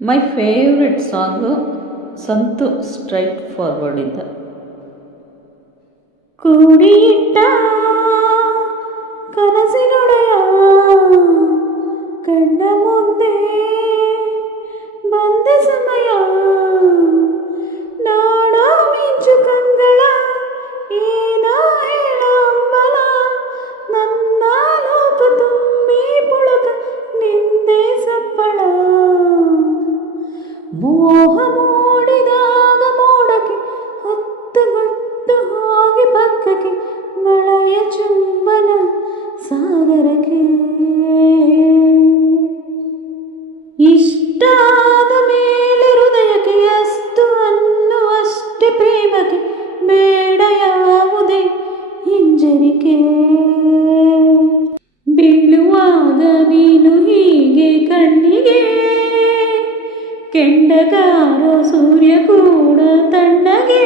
My favourite song Santhu straight ಫಾರ್ವರ್ಡಿಂದ ಕೂಡಿಟ್ಟ ಕನಸಿನೊಡೆಯ ಪಕ್ಕಕ್ಕೆ ಮಳೆಯ ಚುಂಬನ ಸಾಗರಕ್ಕೆ ಇಷ್ಟಾದ ಮೇಲೆ ಹೃದಯಕ್ಕೆ ಅಸ್ತು ಅನ್ನುವಷ್ಟೇ ಪ್ರೇಮಕ್ಕೆ ಬೇಡ ಯಾವುದೇ ಹಿಂಜರಿಕೆ. ಬೀಳುವಾಗ ನೀನು ಹೀಗೆ ಕಣ್ಣಿಗೆ, ಕೆಂಡಗಾರೋ ಸೂರ್ಯ ಕೂಡ ತಣ್ಣಗೆ.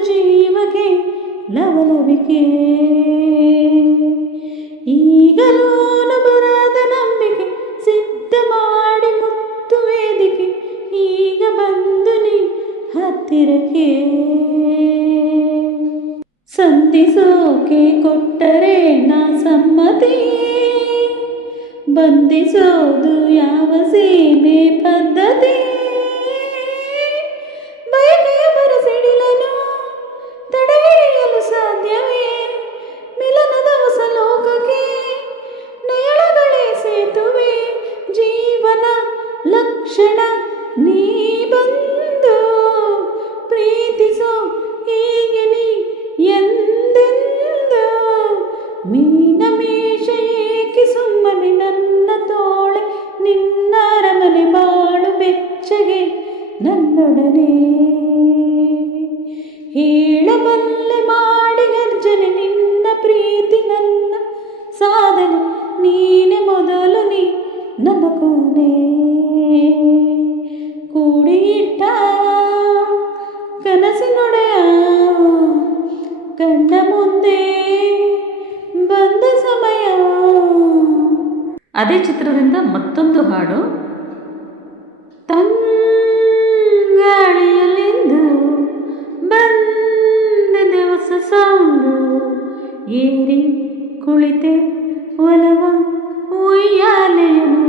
ಜೀವಕ್ಕೆ ಲವಲವಿಕೆ. ಈಗಲೂ ಬರದ ನಂಬಿಕೆ ಸಿದ್ಧ ಮಾಡಿ ಮುತ್ತು ವೇದಿಕೆ. ಈಗ ಬಂದು ನೀ ಹತ್ತಿರಕ್ಕೆ. ಸಂಧಿಸೋಕೆ ಕೊಟ್ಟರೆ ನಾ ಸಮ್ಮತಿ. ಬಂಧಿಸೋದು ಯಾವ ಸೀಮೆ ಪದ್ಧತಿ? ಲಕ್ಷಣ ನೀ ಬಂದು ಪ್ರೀತಿಸೋ ಹೀಗೆ ನೀ ಎಂದೆಂದು? ಮೀನಮೇಷ ಏಕೆ ಸುಮ್ಮನೆ ನನ್ನ ತೋಳೆ ನಿನ್ನ ಅರಮನೆ ಬಾಳು ಬೆಚ್ಚಗೆ ನನ್ನೊಡನೆ? ಹೇಳಬಲ್ಲೆ ಮಾಡಿ ಗರ್ಜನೆ ನಿನ್ನ ಪ್ರೀತಿ ನನ್ನ ಸಾಧನೆ ನೀನೆ ಮೊದಲು ನೀ ನನ್ನ ಕೊನೆ ಅದೇ ಚಿತ್ರದಿಂದ ಮತ್ತೊಂದು ಹಾಡು. ತಂಗಾಳಿಯಲ್ಲಿಂದು ಬಂದ ಹೊಸ ಸೌಂಡು. ಏರಿ ಕುಳಿತೆ ಒಲವ ಉಯ್ಯಾಲೆಯನು.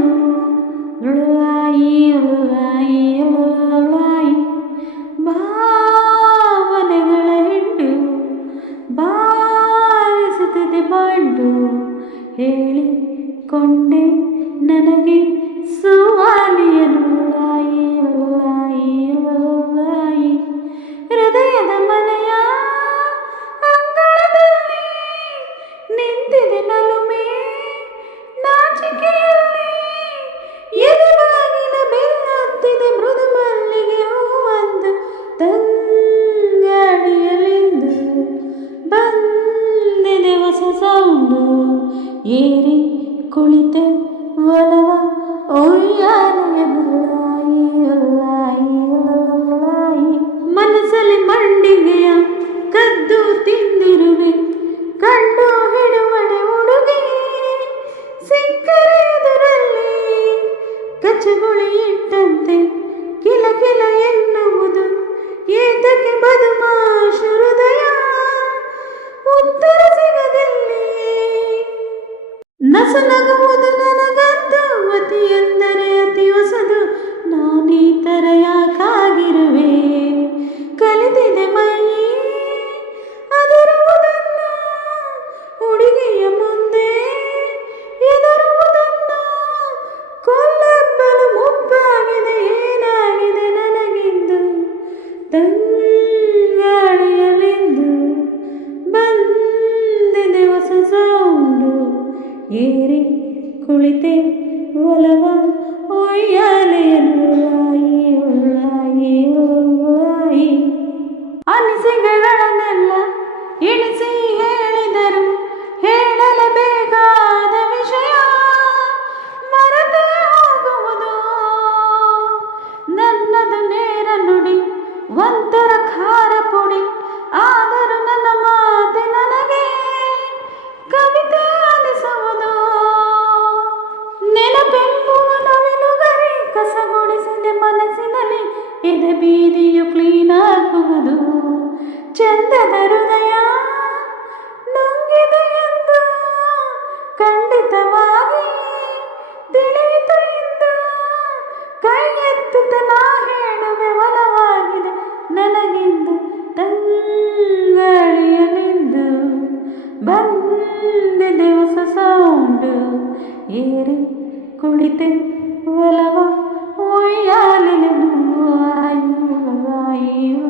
ಏರಿ ಕುಳಿತೆ ಸೌಂಡು ಏರಿ ಕುಳಿತೆ ಒಲವ ಒಯ್ಯಲೆಯಲ್ಲಾಯಿ ಅನಿಸಿಗಳನ್ನೆಲ್ಲ ಇಳಿಸಿ ಹೇಳಿದರು ಹೇಳಲೇಬೇಕಾದ ವಿಷಯ ಮರತೆ ಹೋಗುವುದು. ನನ್ನದು ನೇರ ನುಡಿ ಒಂತ ഏറി കുളിത്തൻ വലവ ഒയ്യാലിലും വായു വായു